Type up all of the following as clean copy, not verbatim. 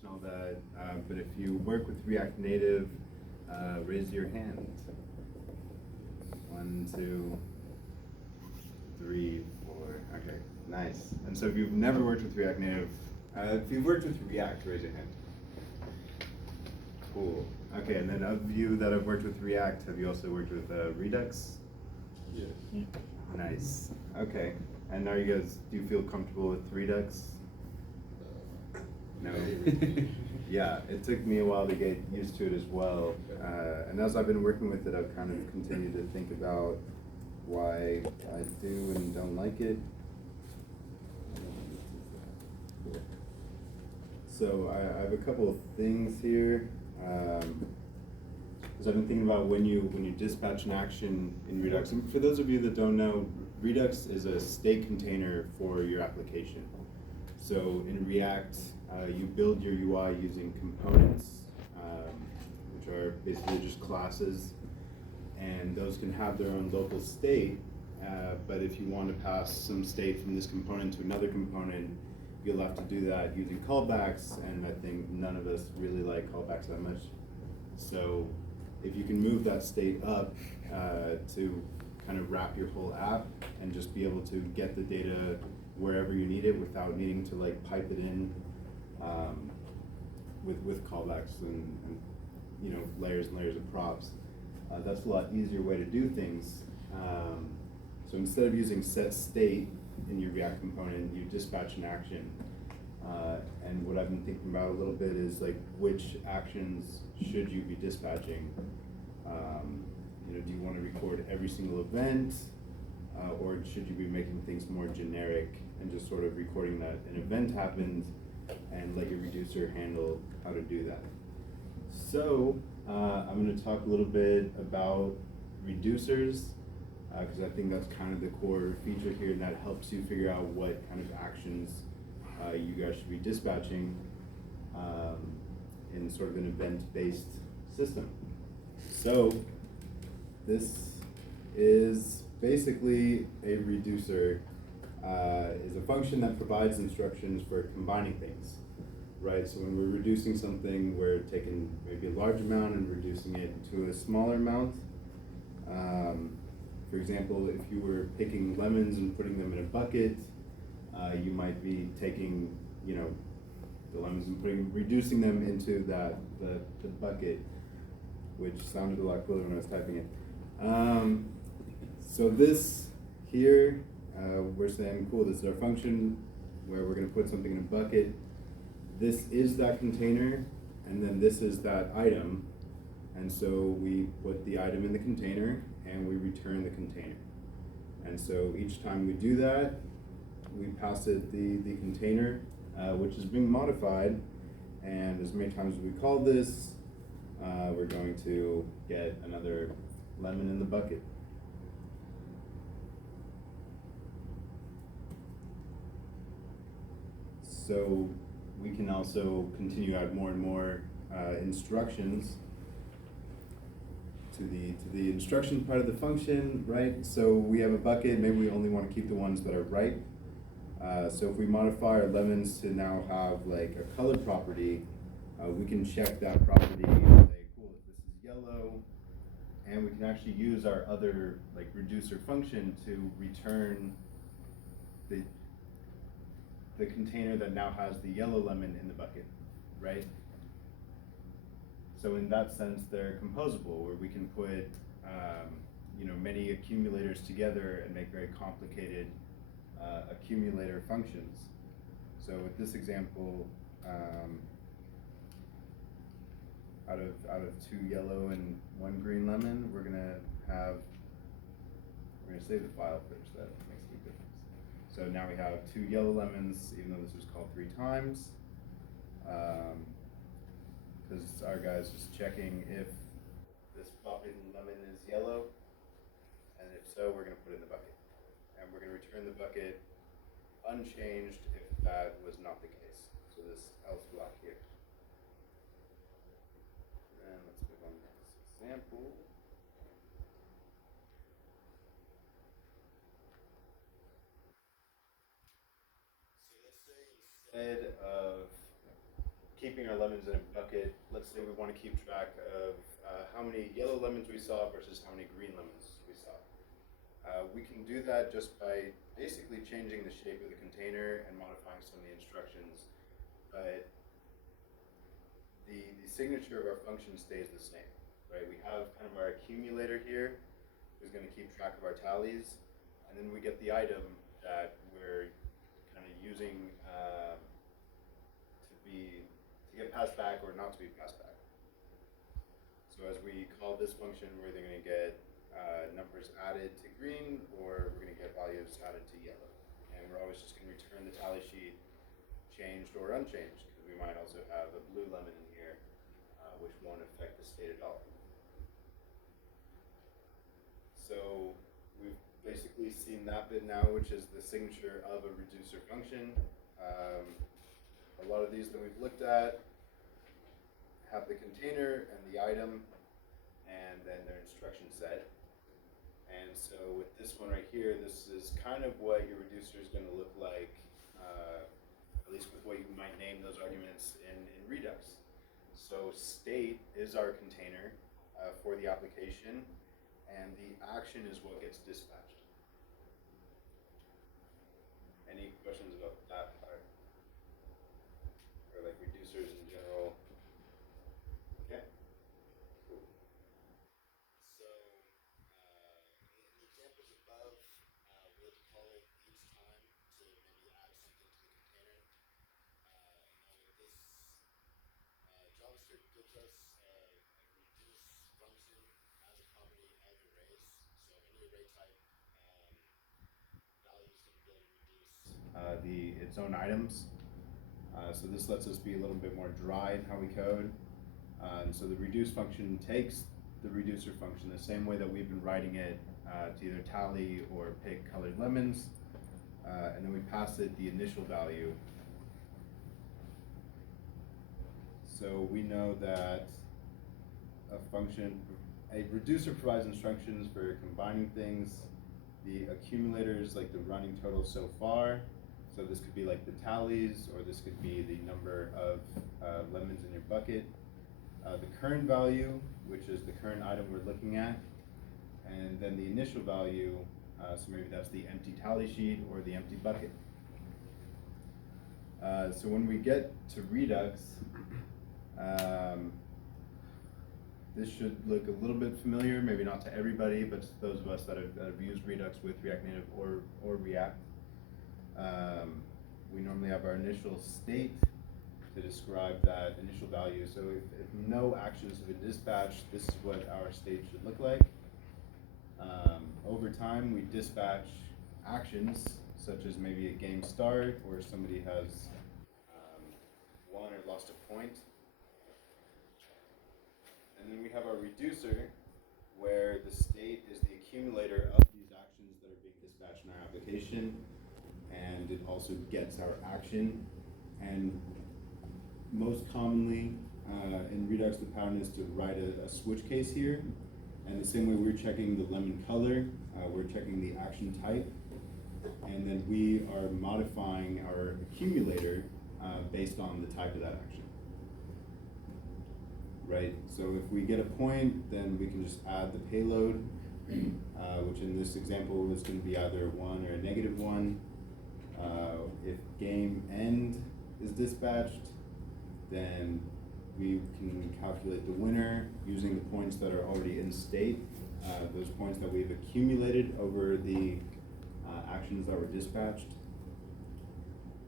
and all that. But if you work with React Native, raise your hand. 1, 2, 3, 4. Okay, nice. And so if you've never worked with React Native, if you've worked with React, raise your hand. Cool. Okay, and then of you that have worked with React, have you also worked with Redux? Yes. Nice. Okay. And are you guys, do you feel comfortable with Redux? No. Yeah, it took me a while to get used to it as well. And as I've been working with it, I've kind of continued to think about why I do and don't like it. So I have a couple of things here. Because I've been thinking about when you dispatch an action in Redux. And for those of you that don't know, Redux is a state container for your application. So in React, you build your UI using components, which are basically just classes, and those can have their own local state. But if you want to pass some state from this component to another component, you'll have to do that using callbacks, and I think none of us really like callbacks that much. So if you can move that state up to kind of wrap your whole app and just be able to get the data wherever you need it without needing to like pipe it in with callbacks and you know, layers and layers of props, that's a lot easier way to do things. So instead of using set state in your React component, you dispatch an action. And what I've been thinking about a little bit is like, which actions should you be dispatching? You know, do you want to record every single event, or should you be making things more generic and just sort of recording that an event happened and let your reducer handle how to do that? So I'm going to talk a little bit about reducers, because I think that's kind of the core feature here, and that helps you figure out what kind of actions you guys should be dispatching in sort of an event-based system. So this is basically a reducer, is a function that provides instructions for combining things, right? So when we're reducing something, we're taking maybe a large amount and reducing it to a smaller amount. For example, if you were picking lemons and putting them in a bucket, you might be taking, you know, the lemons and reducing them into the bucket, which sounded a lot cooler when I was typing it. So this here, we're saying, cool, this is our function where we're going to put something in a bucket. This is that container, and then this is that item. And so we put the item in the container, and we return the container. And so each time we do that, we pass it the container, which is being modified. And as many times as we call this, we're going to get another lemon in the bucket. So we can also continue to add more and more instructions to the instruction part of the function, right? So we have a bucket, maybe we only want to keep the ones that are ripe. So if we modify our lemons to now have like a color property, we can check that property and say, cool, this is yellow, and we can actually use our other like reducer function to return the container that now has the yellow lemon in the bucket, right? So in that sense, they're composable, where we can put you know, many accumulators together and make very complicated accumulator functions. So with this example, out of 2 yellow and 1 green lemon, we're gonna save the file first. That makes a big difference. So now we have 2 yellow lemons, even though this was called 3 times. Because our guy's just checking if this popping lemon is yellow, and if so, we're going to put it in the bucket. And we're going to return the bucket unchanged if that was not the case. So this else block here. And let's move on to this example. So let's say instead of keeping our lemons in a bucket. Let's say we want to keep track of how many yellow lemons we saw versus how many green lemons we saw. We can do that just by basically changing the shape of the container and modifying some of the instructions, but the signature of our function stays the same, right? We have kind of our accumulator here, who's going to keep track of our tallies, and then we get the item that we're kind of using to get passed back or not to be passed back. So as we call this function, we're either going to get numbers added to green, or we're going to get values added to yellow. And we're always just going to return the tally sheet changed or unchanged, because we might also have a blue lemon in here, which won't affect the state at all. So we've basically seen that bit now, which is the signature of a reducer function. A lot of these that we've looked at have the container and the item, and then their instruction set. And so with this one right here, this is kind of what your reducer is going to look like, at least with what you might name those arguments in Redux. So state is our container for the application, and the action is what gets dispatched. Any questions about that part? Or like reducers in general? Okay. Cool. So, in the examples above, we'll call it each time to maybe add something to the container. Now with this, JavaScript gives us a reduce function as a property of arrays. So any array type value is going to be able to reduce Its own items. So this lets us be a little bit more dry in how we code. And so the reduce function takes the reducer function the same way that we've been writing it to either tally or pick colored lemons, and then we pass it the initial value. So we know that a reducer provides instructions for combining things. The accumulator is like the running total so far. So this could be like the tallies, or this could be the number of lemons in your bucket. The current value, which is the current item we're looking at, and then the initial value, so maybe that's the empty tally sheet or the empty bucket. So when we get to Redux, this should look a little bit familiar, maybe not to everybody, but to those of us that have used Redux with React Native or React. We normally have our initial state to describe that initial value. So if no actions have been dispatched, this is what our state should look like. Over time, we dispatch actions, such as maybe a game start, or somebody has won or lost a point. And then we have our reducer, where the state is the accumulator of these actions that are being dispatched in our application, and it also gets our action. And most commonly in Redux, the pattern is to write a switch case here. And the same way we're checking the lemon color, we're checking the action type. And then we are modifying our accumulator based on the type of that action. Right, so if we get a point, then we can just add the payload, which in this example is going to be either 1 or a -1. If game end is dispatched, then we can calculate the winner using the points that are already in state, those points that we've accumulated over the actions that were dispatched.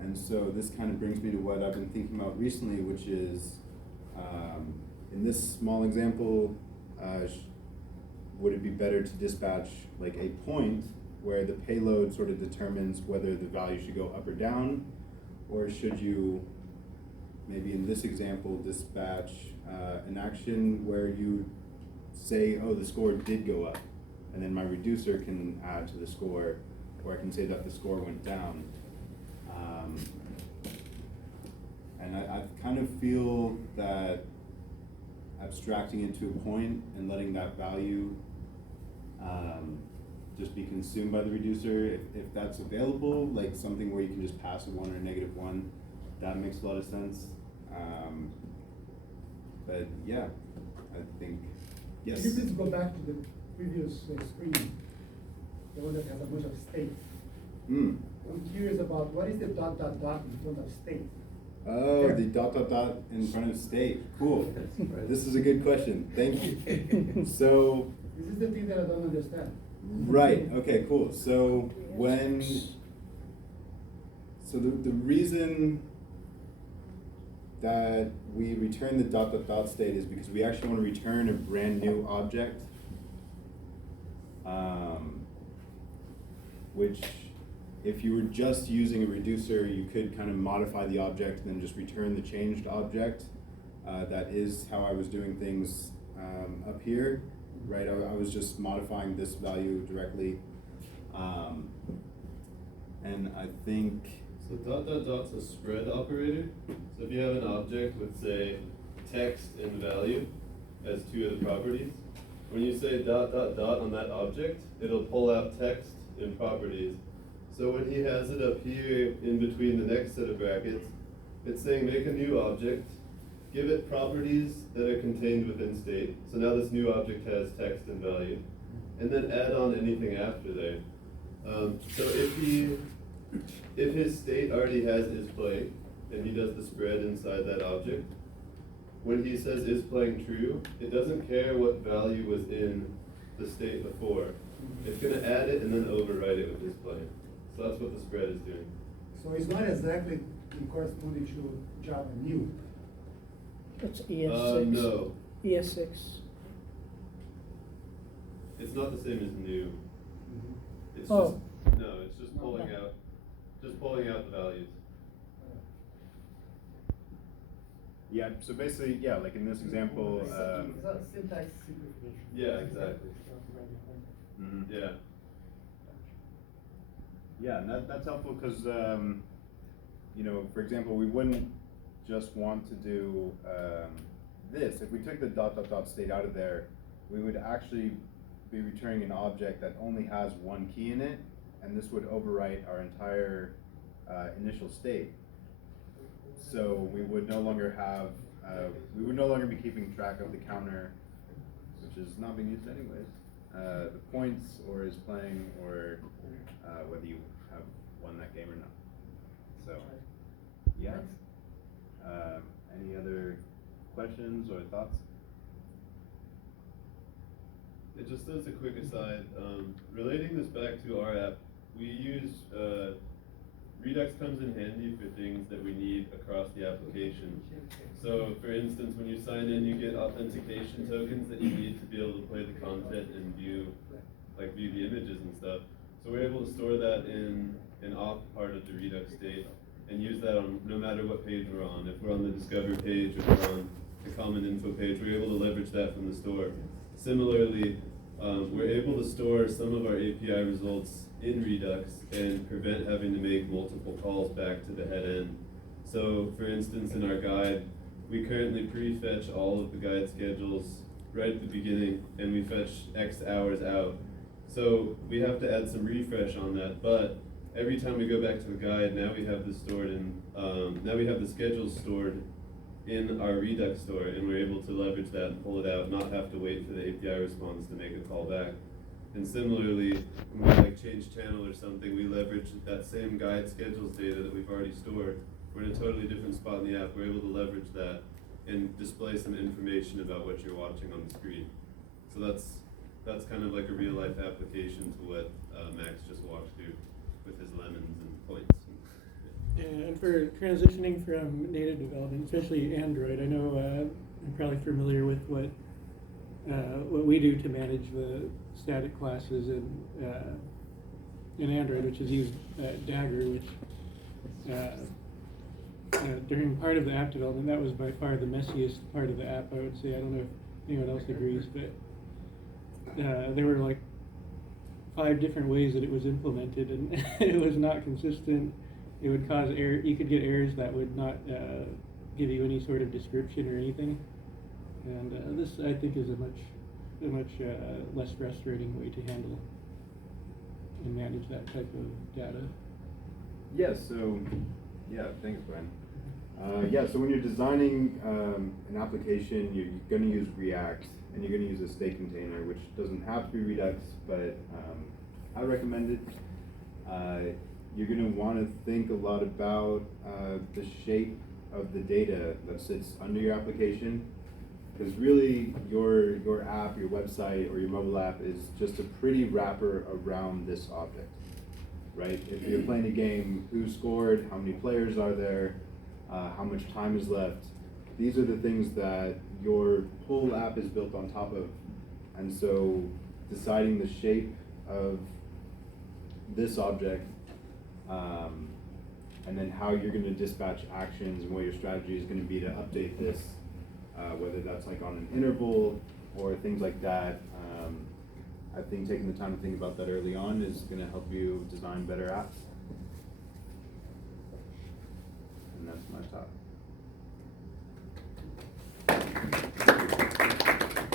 And so this kind of brings me to what I've been thinking about recently, which is, in this small example, would it be better to dispatch like a point where the payload sort of determines whether the value should go up or down, or should you maybe in this example dispatch an action where you say, oh, the score did go up, and then my reducer can add to the score, or I can say that the score went down. And I kind of feel that abstracting it to a point and letting that value just be consumed by the reducer, if that's available, like something where you can just pass a 1 or a -1, that makes a lot of sense. But yeah, I think, yes. Can you please go back to the previous screen, the one that has a bunch of states? Mm. I'm curious about what is the dot dot dot in front of state? Oh, There. the dot dot dot in front of state. Cool. This is a good question. Thank you. So, This is the thing that I don't understand. right. Okay. Cool. So the reason that we return the dot dot dot state is because we actually want to return a brand new object, which if you were just using a reducer, you could kind of modify the object and then just return the changed object. That is how I was doing things up here, right? I was just modifying this value directly. And I think, So dot dot dot's a spread operator. So if you have an object with, say, text and value as two of the properties, when you say dot dot dot on that object, it'll pull out text and properties. So when he has it up here in between the next set of brackets, it's saying make a new object, give it properties that are contained within state. So now this new object has text and value, and then add on anything after there. So if his state already has is playing, and he does the spread inside that object, when he says is playing true, it doesn't care what value was in the state before. It's gonna add it and then overwrite it with is playing. So that's what the spread is doing. So it's not exactly corresponding to Java new. It's ES6. No, ES6. it's not the same as new. It's Oh. just, no, it's just pulling out the values. yeah, so basically, yeah, like in this example, It's a syntax simplification. Yeah, exactly. mhm. Yeah. Yeah, and that's helpful because, you know, for example, we wouldn't just want to do this. If we took the dot dot dot state out of there, we would actually be returning an object that only has one key in it, and this would overwrite our entire initial state. So we would no longer have, we would no longer be keeping track of the counter, which is not being used anyways, the points or is playing, or whether you have won that game or not. So, yeah. Any other questions or thoughts? Just as a quick aside, relating this back to our app, we use, Redux comes in handy for things that we need across the application. So for instance, when you sign in, you get authentication tokens that you need to be able to play the content and view the images and stuff. So we're able to store that in an auth part of the Redux state and use that on no matter what page we're on. If we're on the Discover page or we're on the Common Info page, we're able to leverage that from the store. Similarly, we're able to store some of our API results in Redux and prevent having to make multiple calls back to the head end. So for instance, in our guide, we currently pre-fetch all of the guide schedules right at the beginning, and we fetch X hours out. So we have to add some refresh on that, but every time we go back to the guide, now we have this stored in, now we have the schedules stored in our Redux store, and we're able to leverage that and pull it out, not have to wait for the API response to make a call back. And similarly, when we change channel or something, we leverage that same guide schedules data that we've already stored. We're in a totally different spot in the app. We're able to leverage that and display some information about what you're watching on the screen. So that's kind of like a real life application to what Max just walked through with his lemons and points. Yeah, and for transitioning from native development, especially Android, I know I'm probably familiar with what we do to manage the static classes in Android, which is use Dagger, which during part of the app development, that was by far the messiest part of the app, I would say. I don't know if anyone else agrees, but there were like 5 different ways that it was implemented, and it was not consistent. It would cause error. You could get errors that would not give you any sort of description or anything. And this, I think, is a much less frustrating way to handle and manage that type of data. Yeah, so, yeah, thanks, Glenn. Yeah, so when you're designing an application, you're going to use React, and you're going to use a state container, which doesn't have to be Redux, but I recommend it. You're going to want to think a lot about the shape of the data that sits under your application, because really your app, your website, or your mobile app is just a pretty wrapper around this object, right? If you're playing a game, who scored, how many players are there, how much time is left. These are the things that your whole app is built on top of. And so deciding the shape of this object, and then how you're going to dispatch actions and what your strategy is going to be to update this, whether that's like on an interval or things like that. I think taking the time to think about that early on is going to help you design better apps. And that's my talk.